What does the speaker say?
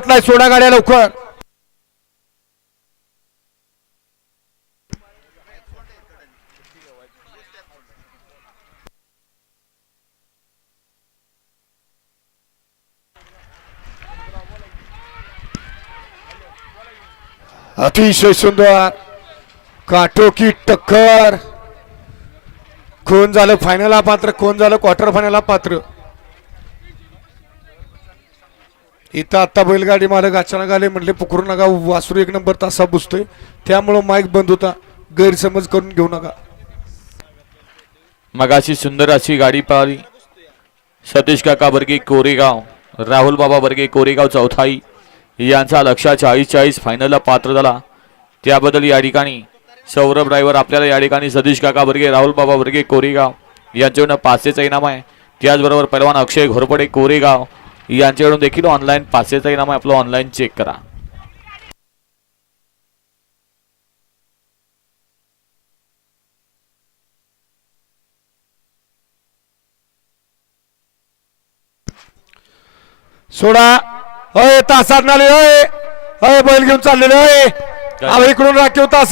घेतलाय सोडा गाड्या लवकर. अतिशय सुंदर. काटोकी टक्कर. कोण झालं फायनलला पात्र कोण झालं क्वार्टर फायनलला पात्र इथं आत्ता बैलगाडी मालक अचानक आले म्हटले पुकरू नका वासरू एक नंबर तासा बुसतोय त्यामुळं माईक बंद होता. गैरसमज करून घेऊ नका. मगाशी सुंदर अशी गाडी पळाली सतीश काका बर्गे कोरेगाव राहुल बाबा बर्गे कोरेगाव चौथाई यांचा लक्षा चाळीस चाळीस फायनलला पात्र झाला. त्याबद्दल या ठिकाणी सौरभ ड्रायव्हर आपल्याला या ठिकाणी सतीश काका बर्गे राहुल बाबा बर्गे कोरेगाव यांच्याकडनं पाचशेचा इनाम आहे. त्याचबरोबर पैलवान अक्षय घोरपडे कोरेगाव यांच्याकडून देखील ऑनलाईन पाचशेचा इनाम आपलं ऑनलाईन चेक करा. सोडा. अय तासात नाले अय. अय बैल घेऊन चाललेले अय. अहो इकडून राखीव तास.